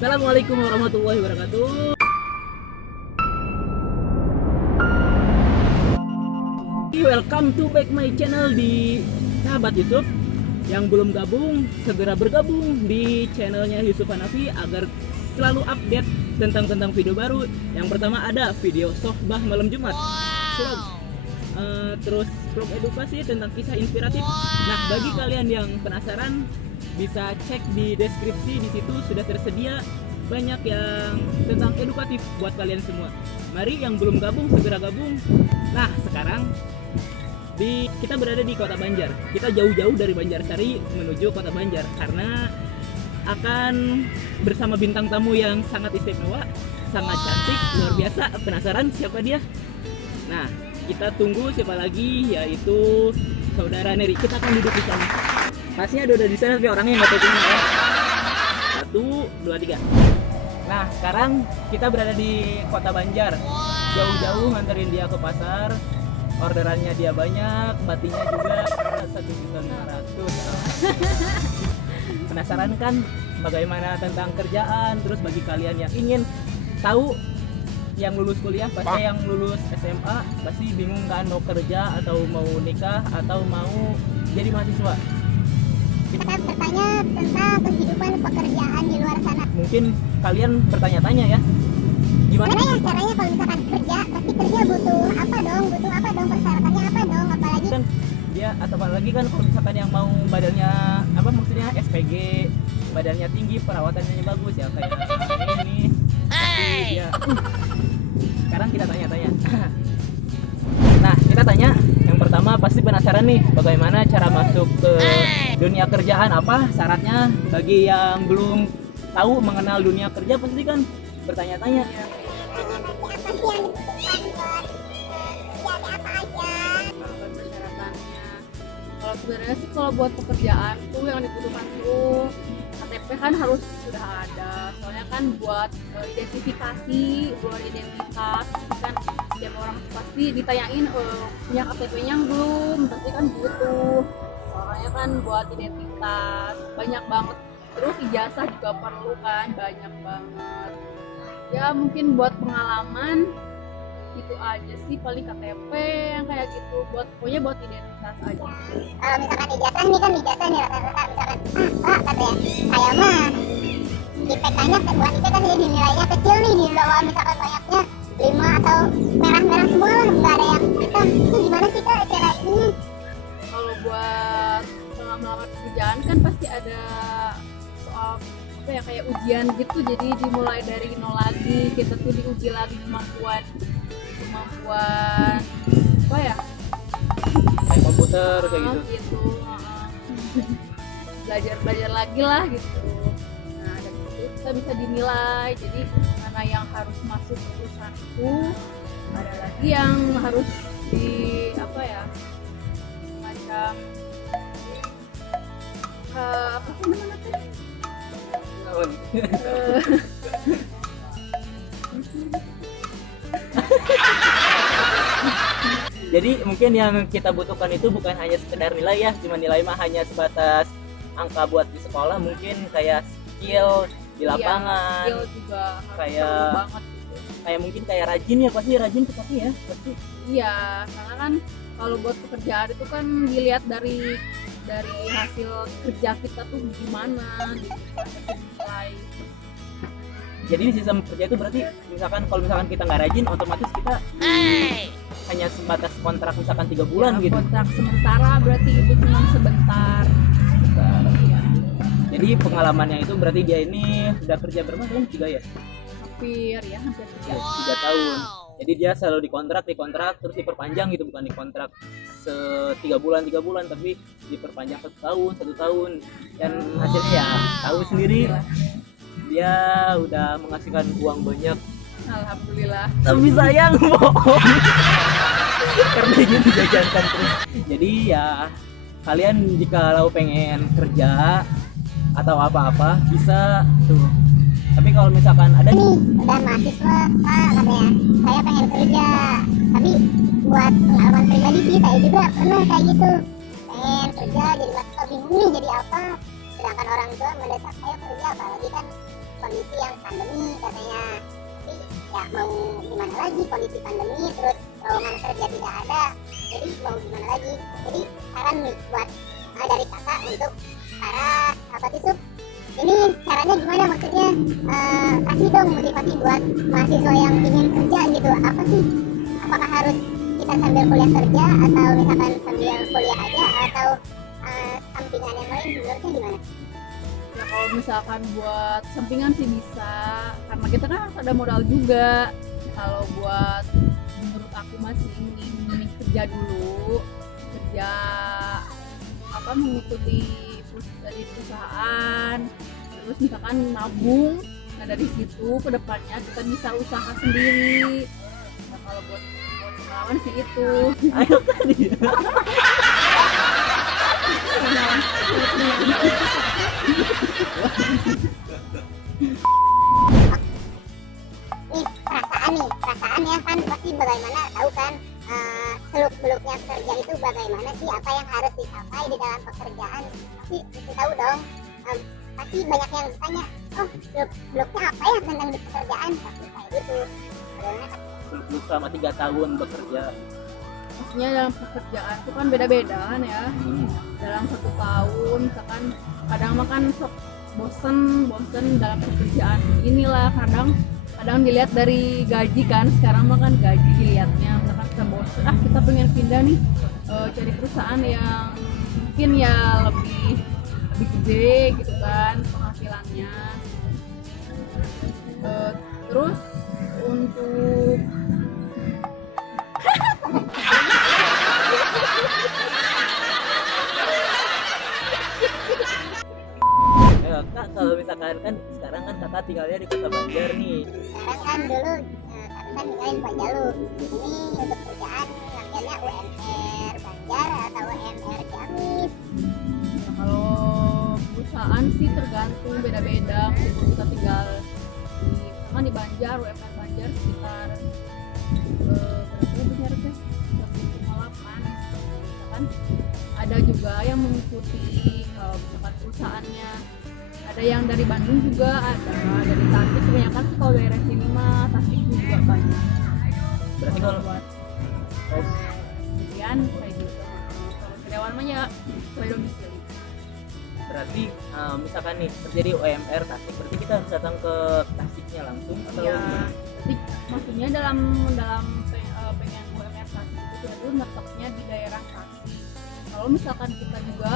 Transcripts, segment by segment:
Assalamualaikum warahmatullahi wabarakatuh. Welcome to back my channel di Sahabat Yusuf. Yang belum gabung, segera bergabung di channelnya Yusuf Hanafi agar selalu update tentang video baru. Yang pertama ada video sohbah malam Jumat, vlog, terus vlog edukasi tentang kisah inspiratif. Nah, bagi kalian yang penasaran bisa cek di deskripsi, di situ sudah tersedia banyak yang tentang edukatif buat kalian semua. Mari yang belum gabung segera gabung. Nah, sekarang kita berada di Kota Banjar. Kita jauh-jauh dari Banjarsari menuju Kota Banjar karena akan bersama bintang tamu yang sangat istimewa, sangat cantik, luar biasa. Penasaran siapa dia? Nah, kita tunggu siapa lagi, yaitu saudara Neri. Kita akan duduk di sana. Masnya udah di sana, tapi orangnya nggak tahu ya. 1, 2, 3. Nah, sekarang kita berada di Kota Banjar. Jauh-jauh nganterin dia ke pasar. Orderannya dia banyak, batinya juga 1.500.000. Penasaran kan bagaimana tentang kerjaan? Terus bagi kalian yang ingin tahu, yang lulus kuliah, pasti yang lulus SMA pasti bingung kan mau kerja atau mau nikah atau mau jadi mahasiswa. Kita bertanya tentang kehidupan pekerjaan di luar sana. Mungkin kalian bertanya-tanya ya, gimana ya caranya kalau misalkan kerja, pasti kerja butuh apa dong, persyaratannya apa dong, apalagi kan dia, atau apalagi kan kalau misalkan yang mau badannya apa, maksudnya SPG, badannya tinggi, perawatannya bagus ya kayak ini. Tapi dia sekarang kita tanya-tanya. Nah, kita tanya yang pertama, pasti penasaran nih bagaimana cara masuk ke dunia kerjaan, apa syaratnya. Bagi yang belum tahu mengenal dunia kerja pasti kan bertanya-tanya. apa sih yang dibutuhkan buat apa aja. Persyaratannya, kalau sebenarnya sih kalau buat pekerjaan tuh yang dibutuhkan tuh KTP kan harus sudah ada, soalnya kan buat identifikasi, buat identitas kan setiap orang pasti ditanyain punya KTP-nya belum, berarti kan butuh, soalnya kan buat identitas banyak banget. Terus ijazah juga perlu kan, banyak banget ya. Mungkin buat pengalaman itu aja sih, paling KTP yang kayak gitu, buat pokoknya buat identitas aja. Kalau misalkan ijazah nih rata-rata misalkan Pak katanya saya mah di PK-nya buat itu kan jadi nilainya kecil nih, di bawah misalkan banyaknya 5 atau merah-merah semua lah, nggak ada yang hitam. Itu gimana sih Kak cara ini? Kalau buat melamar pekerjaan kan pasti ada soal apa ya, kayak ujian gitu, jadi dimulai dari nol lagi, kita tuh diuji lagi kemampuan apa ya, Kayak komputer kayak gitu. belajar lagi lah gitu. Nah, dari situ kita bisa dinilai, jadi mana yang harus masuk ke perusahaan itu, ada lagi yang harus di apa ya, semacam apa sih namanya tuh, Jadi mungkin yang kita butuhkan itu bukan hanya sekedar nilai ya, cuma nilai mah hanya sebatas angka buat di sekolah, mungkin kayak skill di lapangan, skill juga harus kayak perlu banget gitu. Kayak mungkin kayak rajin ya, pasti rajin tuh pasti ya, pasti. Iya, karena kan kalau buat pekerjaan itu kan dilihat dari hasil kerja kita tuh gimana gitu kan, nilai. Jadi di sistem kerja itu berarti kalau misalkan kita nggak rajin, otomatis kita hanya sebatas kontrak misalkan 3 bulan ya, gitu. kontrak sementara berarti itu cuma sebentar. Iya. Jadi pengalamannya itu berarti dia ini udah kerja berapa tahun? 3 ya? Hampir 3. 3 tahun. Jadi dia selalu dikontrak terus diperpanjang gitu, bukan dikontrak 3 bulan tapi diperpanjang 1 tahun. Dan hasilnya ya tahu sendiri, dia udah menghasilkan uang banyak. Alhamdulillah. Tapi sayang bohong. Karena ingin dijajankan terus. Jadi ya kalian jika pengen kerja atau apa-apa bisa tuh. Tapi kalau misalkan ada nih udah mahasiswa Pak katanya saya pengen kerja, tapi buat pengalaman pribadi sih saya juga pernah kayak gitu, pengen kerja jadi mahasiswa bingung nih jadi apa, sedangkan orang tua mendesak saya kerja, apalagi kan kondisi yang pandemi katanya. Tapi ya mau gimana lagi, kondisi pandemi terus lowongan kerja tidak ada, jadi mau gimana lagi. Jadi saran nih buat dari kakak untuk para sahabat Yusuf, ini caranya gimana, maksudnya kasih dong motivasi buat mahasiswa yang ingin kerja gitu. Apa sih, apakah harus kita sambil kuliah kerja atau misalkan sambil kuliah aja atau sampingan yang lain, menurutnya gimana? Ya kalau misalkan buat sampingan sih bisa, karena kita kan harus ada modal juga. Kalau buat menurut aku masih mending kerja dulu, kerja apa, mengikuti dari perusahaan, terus misalkan nabung. Nah dari situ ke depannya kita bisa usaha sendiri. Nah kalau buat pengalaman sih itu. Ayo kan ya. Perasaan ya kan pasti bagaimana tahu kan seluk beluknya kerja itu bagaimana sih, apa yang harus dicapai di dalam pekerjaan, pasti tahu dong. Pasti banyak yang bertanya, oh seluk beluknya apa ya tentang di pekerjaan, pasti kayak gitu. Seluk selama 3 tahun bekerja. Maksudnya dalam pekerjaan itu kan beda-beda kan ya. Dalam 1 tahun misalkan kadang makan sok bosen dalam pekerjaan inilah, kadang dilihat dari gaji kan. Sekarang mah kan gaji dilihatnya, misalkan kita bosen, kita pengen pindah nih, cari perusahaan yang mungkin ya lebih gede gitu kan penghasilannya. Terus untuk Kak, kalau misalkan kan sekarang kan kakak tinggalnya di Kota Banjar nih. Sekarang kan dulu kakak tinggalin Pak Jalur. Ini untuk kerjaan manggilnya UMR Banjar atau UMR Ciamis. ya, kalau perusahaan sih tergantung beda-beda. Meskipun kita tinggal di Banjar, UMR Banjar sekitar berapa besar teh? 1,8. Misalkan ada juga yang mengikuti, kalau misalkan perusahaannya ada yang dari Bandung juga, ada dari Tasik. Kebanyakan sih kalau daerah sini mah Tasik juga banyak. Berarti kalau buat kemudian kayak gitu. Kalau karyawan mah ya sesuai domisili. berarti misalkan nih terjadi UMR Tasik, berarti kita harus datang ke Tasiknya langsung atau Ya, jadi maksudnya dalam pengen UMR Tasik itu letaknya di daerah Tasik. Kalau misalkan kita juga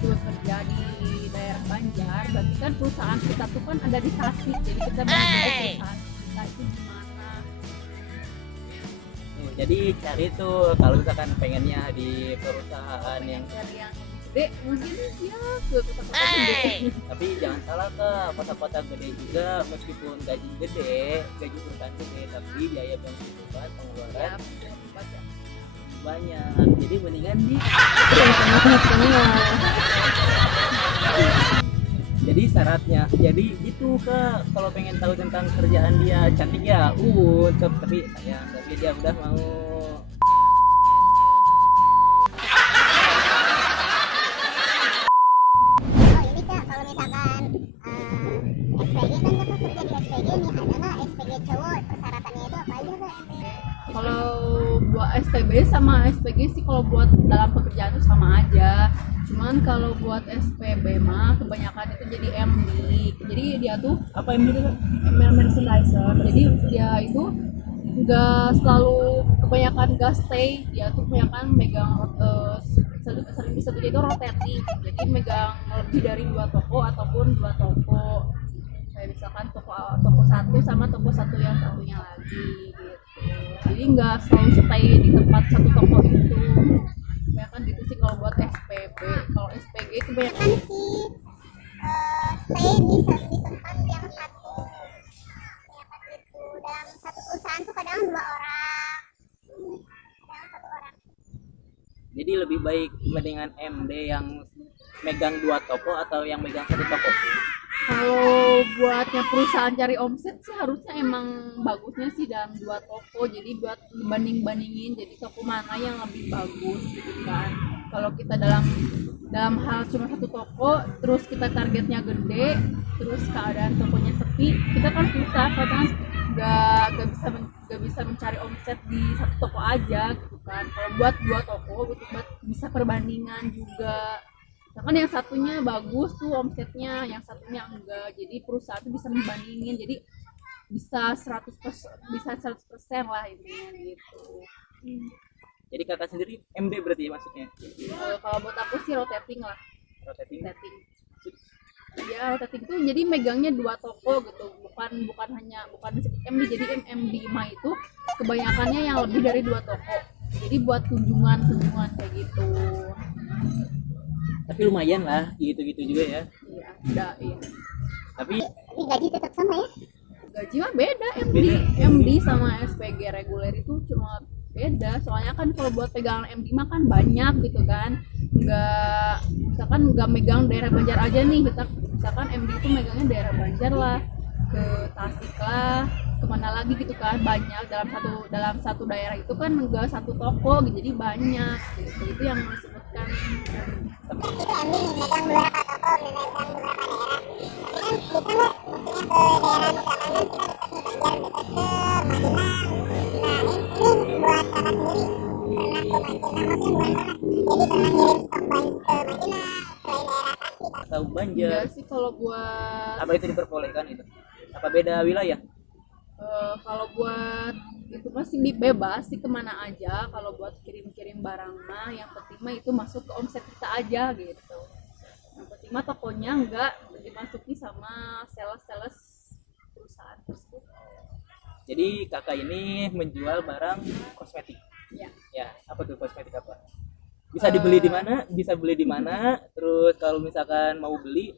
bekerja di daerah Banjar, berarti kan perusahaan kita tuh kan ada di Tasik, jadi kita bisa perusahaan kita itu di mana. jadi cari tuh kalau misalkan pengennya di perusahaan yang Dari yang gede mungkin ya ke kota-kota gede. tapi jangan salah ke kota-kota gede juga, meskipun gaji perusahaan gede, tapi biaya pemasukan pengeluaran Ya, bisa dibaca. banyak, jadi mendingan di jadi syaratnya, jadi itu Kak, kalau pengen tahu tentang kerjaan dia cantik ya tapi sayang, tapi dia udah mau. Oh ini Kak, kalau misalkan SPG kan kakak kerja di SPG nih, ada nggak SPG cowok, persyaratannya itu apa aja Kak? Kalau buat SPB sama SPG sih kalau buat dalam pekerjaan itu sama aja. Cuman kalau buat SPB mah kebanyakan itu jadi MD. Jadi dia tuh Apa yang itu Kak? medicine license. Jadi dia itu nggak selalu, kebanyakan nggak stay. Dia tuh kebanyakan megang sering bisa itu rotating. Jadi megang lebih dari 2 toko ataupun 2 toko. Kayak misalkan toko satu sama toko satu yang satunya lagi gitu. Jadi nggak selalu stay di tempat satu toko itu. Kebanyakan gitu sih kalau buat SPB. Kalau SPG itu banyak Kan sih stay di tempat yang satu, ternyata itu dalam satu perusahaan tuh kadang 2 orang, kadang 1 orang. Jadi lebih baik mendingan MD yang megang 2 toko atau yang megang 1 toko? Kalau buatnya perusahaan cari omset sih harusnya emang bagusnya sih dalam 2 toko. Jadi buat banding-bandingin, jadi toko mana yang lebih bagus gitu kan. kalau kita dalam hal cuma satu toko, terus kita targetnya gede, terus keadaan tokonya sepi, kita kan susah karena nggak bisa mencari omset di satu toko aja gitu kan. Kalau buat 2 toko buat bisa perbandingan juga. Kan yang satunya bagus tuh omsetnya, yang satunya enggak. Jadi perusahaan tuh bisa membandingin. Jadi bisa 100% lah intinya gitu. Jadi kakak sendiri MD berarti ya masuknya? Kalau buat aku sih rotating lah. Rotating. Ya rotating tuh jadi megangnya 2 toko gitu, bukan disebut MD. Jadi MD mah itu kebanyakannya yang lebih dari 2 toko. Jadi buat kunjungan kayak gitu. Tapi lumayan lah, gitu-gitu juga ya. Iya, udah iya. Tapi gaji tetap sama ya. Gaji mah beda, Beda. MD sama SPG reguler itu cuma beda. Soalnya kan kalau buat pegangan MD mah kan banyak gitu kan. Misalkan nggak megang daerah Banjar aja nih, kita misalkan MD itu megangnya daerah Banjar lah, ke Tasik lah, kemana lagi gitu kan, banyak dalam satu daerah itu kan enggak satu toko gitu, jadi banyak gitu. Itu yang disebutkan Itu ambil megang beberapa toko, megang beberapa daerah. Tapi kan bisa nggak maksudnya ke daerah misalkan kan kita dekat nih Banjar, dekat ke Magelang. Nah ini buat kakak sendiri pernah ke Magelang, maksudnya bukan pernah. Jadi pernah ngirim stok balik ke Magelang selain daerah Tasik. tahu Banjar. ya sih kalau buat Apa itu diperbolehkan itu? Apa beda wilayah? kalau buat itu pasti bebas sih kemana aja. Kalau buat kirim barang mah yang penting mah itu masuk ke omset kita aja gitu. Yang penting mah tokonya enggak dimasuki sama sales perusahaan tersebut. Jadi kakak ini menjual barang kosmetik. Ya. Ya, apa tuh kosmetik apa? Bisa dibeli di mana? Bisa beli di mana? Terus kalau misalkan mau beli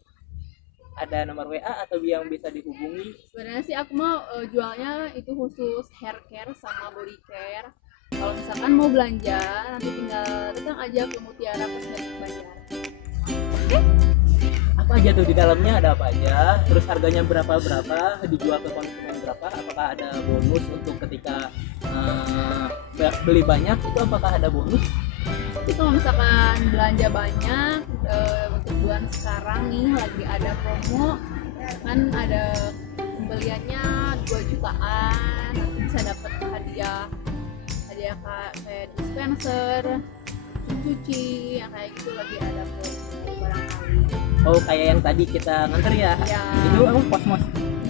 ada nomor WA atau yang bisa dihubungi? Sebenarnya sih aku mau jualnya itu khusus hair care sama body care. Kalau misalkan mau belanja nanti tinggal datang aja ke Mutiara Kosmetik Banjar. Apa aja tuh di dalamnya, ada apa aja? Terus harganya berapa? Dijual ke konsumen berapa? Apakah ada bonus untuk ketika beli banyak itu, apakah ada bonus? Tapi kalau misalkan belanja banyak untuk bulan sekarang nih lagi ada promo, kan ada pembeliannya 2 jutaan, nanti bisa dapat hadiah kayak dispenser, mesin cuci, yang kayak gitu lagi ada promo barangkali. Oh, kayak yang tadi kita nganter ya? Ya. Itu apa Cosmos?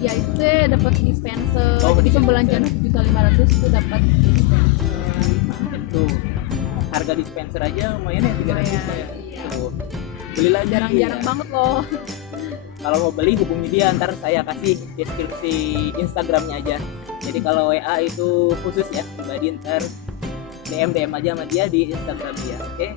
Ya itu deh dapat dispenser. Oh, Jadi dispenser. pembelanjaan 1.500.000 itu dapat dispenser. Tuh, harga dispenser aja lumayan ya, 300 ya. Iya. Tuh, beli lagi. Jarang-jarang ya. banget loh. Kalau mau beli hubungi dia, ntar saya kasih deskripsi Instagramnya aja. Jadi kalau WA itu khusus ya, pribadi, ntar DM aja sama dia di Instagram dia, oke?